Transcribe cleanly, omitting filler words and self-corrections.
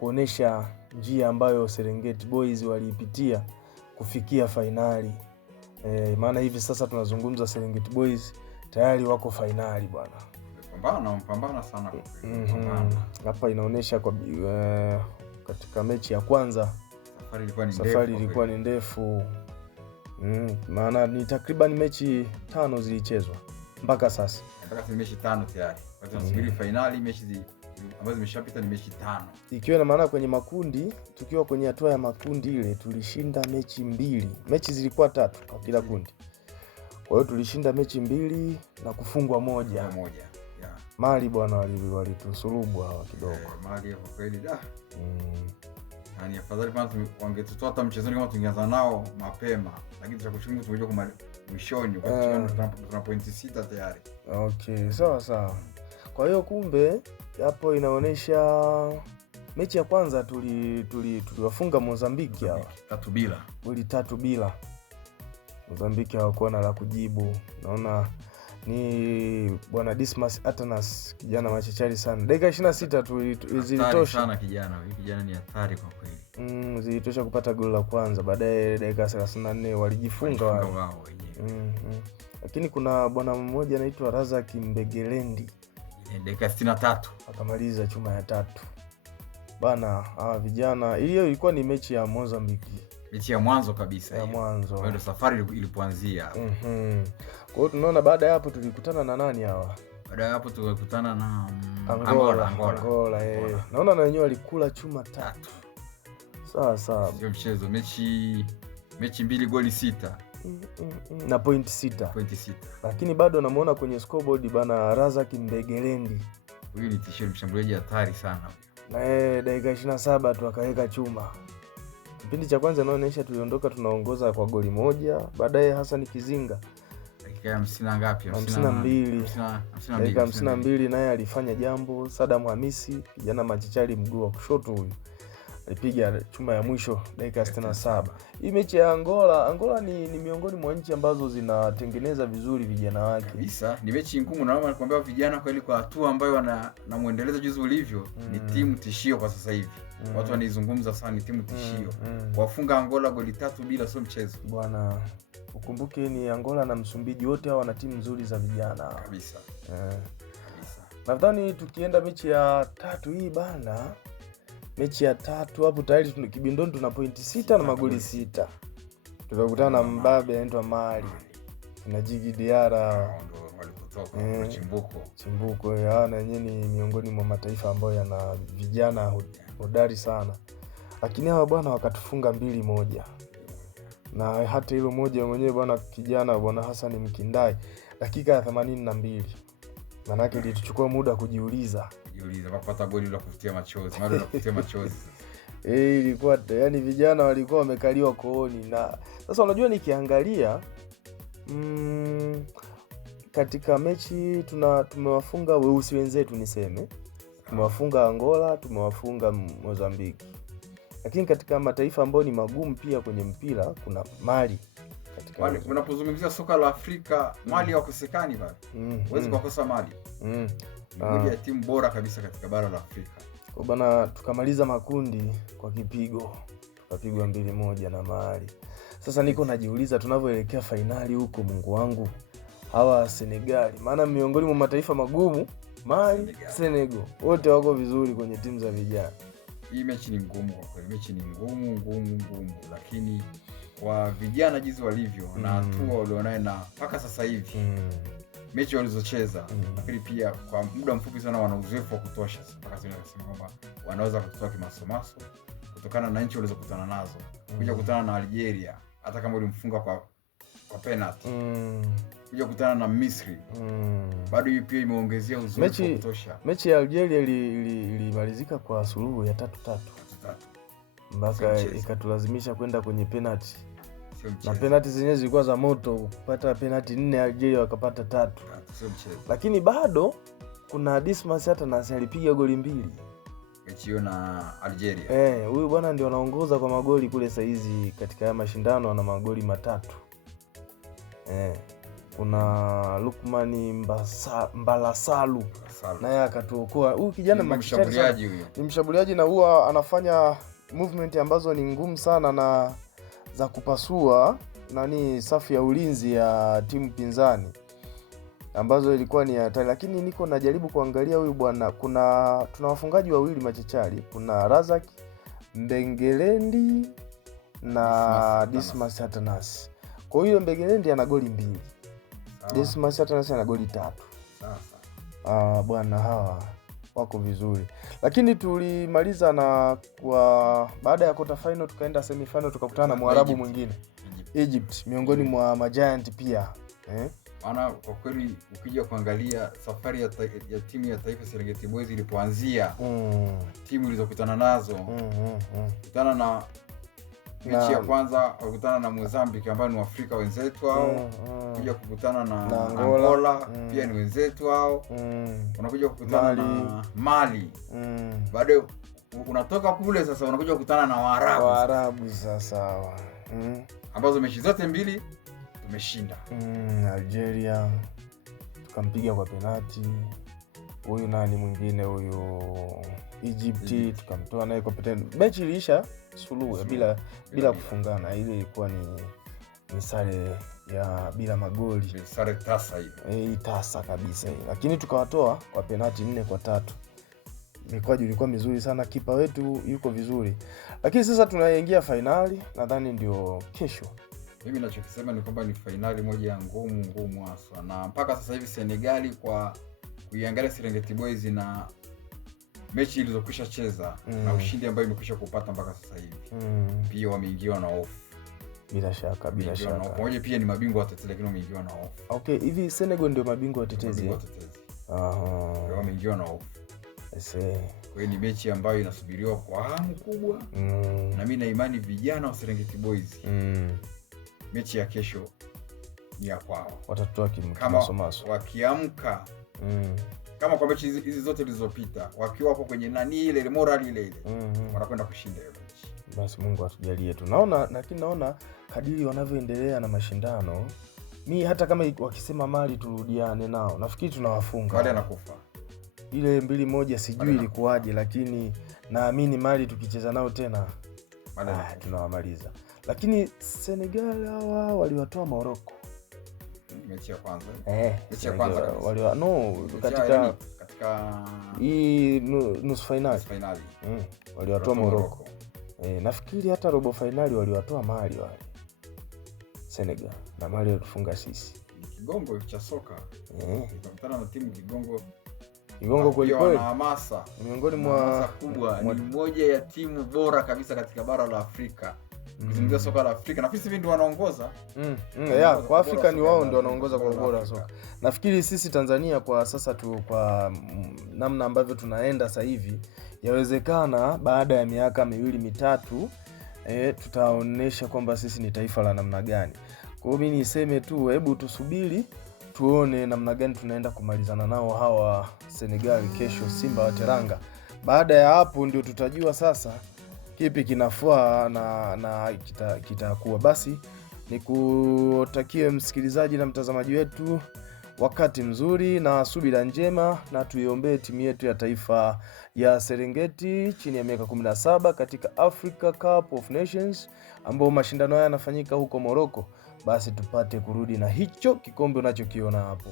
kuonesha njia ambayo Serengeti Boys waliipitia kufikia fainali. Maana hivi sasa tunazungumza Serengeti Boys tayari wako fainali bwana. Mpambana sana kwa hapa inaonesha kwa katika mechi ya kwanza safari ilikuwa ni ndefu. Maana ni takriban mechi 5 zilichezwa mpaka sasa. Mpaka mechi 5 tayari. Kwa hiyo tunasubiri finali, mechi ambazo zimeshapita ni mechi 5. Ikiwa na maana kwenye makundi, tukiwa kwenye hatua ya makundi ile tulishinda mechi 2. Mechi zilikuwa 3 kwa kila kundi. Kwa hiyo tulishinda mechi 2 na kufungwa moja. Yeah. Mali bwana walitusurubu hawa kidogo. Mali kwa kweli da. Yaani afadhali kwanza wangetutoa hata mchezoni kama tungeanza nao mapema. Lakini cha kushukuru tumekuja kwa mwishoni kwa sababu tuna pointi 6 tayari. Okay, sawa. Kwa hiyo kumbe hapo inaonesha mechi ya kwanza tuliwafunga Mozambiki hawa 3-0. Goli 3-0. Mozambiki hawakuwa na la kujibu. Naona ni bwana Dismas Atanas kijana machachari sana. Dakika 26 zilitosha sana kijana. Huyu kijana ni hatari kwa kweli. Zilitosha kupata goli la kwanza. Baadaye dakika 34 walijifunga wao wenyewe. Lakini kuna bwana mmoja anaitwa Razak Mbegelendi. Dakika 63 akamaliza chuma ya 3. Bana hawa vijana, hiyo ilikuwa ni mechi ya Mozambiki. Mechi ya mwanzo kabisa ya mwanzo. Ndio safari ilipoanzia. Kwa hiyo tunaona baada ya hapo tulikutana na nani hawa? Baada ya hapo tulikutana na Angola. Naona na wenyewe walikula chuma 3. Sawa. Sio mchezo, mechi 2 goli 6. Na point 6. Lakini bado namuona kwenye scoreboard bana Razak Mbegelendi. Huyu ni tishio mshambuliaji hatari sana. Na dakika 27 tu akaweka chuma. Kipindi cha kwanza inaonyesha tuliondoka tunaongoza kwa goli 1, baadaye Hassan Kizinga dakika ya 50 ngapi? 52. Dakika 52 naye alifanya jambo. Saddam Hamisi kijana machachari mguu wa kushoto huyu alipiga chuma ya mwisho dakika 67. Hii mechi ya Angola ni miongoni mwa nchi ambazo zinatengeneza vizuri vijana wake. Kabisa, ni mechi ngumu na naomba nikwambia vijana kweli kwa hatua ambayo na muendelezo juzi ulivyo ni timu tishio kwa sasa hivi. Watu wanaizungumza sana, ni timu tishio. Wafunga Angola goli 3-0 sio mchezo. Bwana, ukumbuke ni Angola na Msumbiji wote hao wana timu nzuri za vijana. Kabisa. Nadhani tukienda mechi ya 3 hii bana. Mechi ya 3 hapo tayari Kibindoni tuna pointi 6 na magoli 6. Tutakutana na mbabe anaitwa Mali. Na Jigi Diara walikotoka chimbuko na yenyewe ni miongoni mwa mataifa ambayo yana vijana hodari sana. Lakini hawa bwana wakatufunga 2-1. Na hata hilo moja mwenyewe bwana kijana bwana Hassan Mkindai dakika ya 82. Manake ilituchukua muda kujiuliza kupata goli la kufutia machozi. Mara la kufutia machozi. Ilikuwa yani vijana walikuwa wamekaliwa kooni. Na sasa unajua nikiangalia katika mechi tumewafunga weusi wenzetu niseme. Tumewafunga Angola, tumewafunga Mozambiki. Lakini katika mataifa ambayo ni magumu pia kwenye mpira kuna Mali. Mali unapozungumzia soka la Afrika, Mali hawakosekani bado. Huwezi kukosa Mali. Moja ya timu bora kabisa katika bara la Afrika. Kwa bana tukamaliza makundi kwa kipigo. Tukapigwa 2-1 na Mali. Sasa niko najiuliza tunavyoelekea fainali huko, Mungu wangu. Hawa Senegal, maana miongoni mwa mataifa magumu, Mali, Senegal, wote wako vizuri kwenye timu za vijana. Hii mechi ni ngumu kwa kweli, mechi ni ngumu, lakini kwa vijana jinsi walivyo na hatua walionayo na mpaka sasa hivi mechi walizocheza, lakini pia kwa muda mfupi sana wana uzoefu wa kutosha mpaka sasa nasema kwamba wanaweza kutoka kimasomaso kutokana na nchi walizokutana nazo. Kuja kukutana na Algeria hata kama ulimfunga kwa penalty. Kuja kukutana na Misri. Bado hiyo pia imeongezea uzoefu wa kutosha. Mechi ya Algeria ilimalizika kwa suluhu ya 3-3. Mpaka ikatulazimisha kwenda kwenye penalty. Na penalty zenyewe zilikuwa za moto, kupata penalty 4 Algeria wakapata 3. Lakini bado kuna Dismas Atanas alipiga goli 2. Mechi na Algeria. Huyu bwana ndio anaongoza kwa magoli kule saizi katika haya mashindano, ana magoli 3. kuna Lukman Mbalasalu naye akatuokoa. Huyu kijana ni mshambuliaji na huwa anafanya movement ambazo ni ngumu sana na za kupasua safu ya ulinzi ya timu pinzani ambazo ilikuwa ni hatari. Lakini niko najaribu kuangalia huyu bwana, tuna wafungaji wawili machachari, kuna Razak Mbengelendi na Dismas Atanas. Kwa hiyo Mbengelendi ana goli 2. Dismas Atanas ana goli 3. Bwana hawa wako vizuri. Lakini tulimaliza na baada ya quarter final tukaenda semi final tukakutana na Mwarabu mwingine Egypt, miongoni mwa majiant pia. Maana kwa kweli ukija kuangalia safari ya timu ya taifa Serengeti Boys ilipoanzia, timu ilizokutana nazo, kutana na mechi ya kwanza wakutana na Mozambique ambao ni Waafrika wenzetu hao, kuja kukutana na Angola pia ni wenzetu hao, unakuja kukutana na Mali. Baadaye unatoka kule sasa unakuja kukutana na Waarabu sasa ambazo mechi zote mbili tumeshinda. Algeria tukampiga kwa penalti. Huyu nani mwingine huyu Egypt tukamtoa naye kwa penalti. Mechi iliisha suluhu bila kufungana. Ile ilikuwa ni sare ya bila magoli, sare tasa hiyo. Tasa kabisa hiyo. Lakini tukawatoa kwa penalti 4-3. Mikwaju ilikuwa mizuri sana, kipa wetu yuko vizuri. Lakini sasa tunaingia finali, nadhani ndio kesho. Mimi ninachokisema ni kwamba ni finali moja ngumu hasa. Na mpaka sasa hivi Senegali kwa kuiangalia Serengeti Boys na mechi ilizokwisha cheza na ushindi ambao imekwisha kupata mpaka sasa hivi, pia wameingiwa na hofu. Bila shaka. Pamoja pia ni mabingwa watetezi lakini wameingiwa na hofu. Okay, hivi Senegal ndio mabingwa watetezi? Wameingiwa na hofu. Kwa hiyo ni mechi ambayo inasubiriwa kwa hamu kubwa. Na mimi na imani vijana wa Serengeti Boys mechi ya kesho ni ya kwao. Watatoa kimasomaso. Wakiamka kama kwa mechi hizi zote zilizopita, wakiwa hapo kwenye ile morali ile wanakwenda kushinda hiyo mechi. Basi Mungu atujalie. Naona kadiri wanavyoendelea na mashindano, mimi hata kama wakisema Mali turudiane nao, nafikiri tunawafunga. Mali anakufa. Ile 2-1 sijui ilikuwaje, lakini naamini Mali tukicheza nao tena tunawamaliza. Lakini Senegal hawa waliwatoa Morocco mechi ya kwanza. Mechi ya kwanza katika hii nusu finali. Waliwatoa Morocco. Nafikiri hata robo finali waliwatoa Mali wale Senegal, na Mali walifunga sisi. Kigongo cha soka. Tukakutana na timu Kigongo kweli kweli. Hamasa. Miongoni mwa kubwa ni moja ya timu bora kabisa katika bara la Afrika. Ukizungumzia soka la Afrika na sisi ndio wanaongoza. Kwa Afrika ni wao ndio wanaongoza kwa ubora wa soka. Nafikiri sisi Tanzania kwa sasa kwa namna ambavyo tunaenda sasa hivi, yawezekana baada ya miaka 2-3 tutaonesha kwamba sisi ni taifa la namna gani. Kwa hiyo mimi niseme tu, hebu tusubiri tuone namna gani tunaenda kumalizana nao hawa Senegal kesho, Simba wa Teranga. Baada ya hapo ndio tutajua sasa kipi kinafua na kitakuwa. Basi nikutakie msikilizaji na mtazamaji wetu wakati mzuri na subira njema, na tuiombee timu yetu ya taifa ya Serengeti chini ya miaka 17 katika Africa Cup of Nations ambao mashindano haya yanafanyika huko Morocco. Basi tupate kurudi na hicho kikombe unachokiona hapo.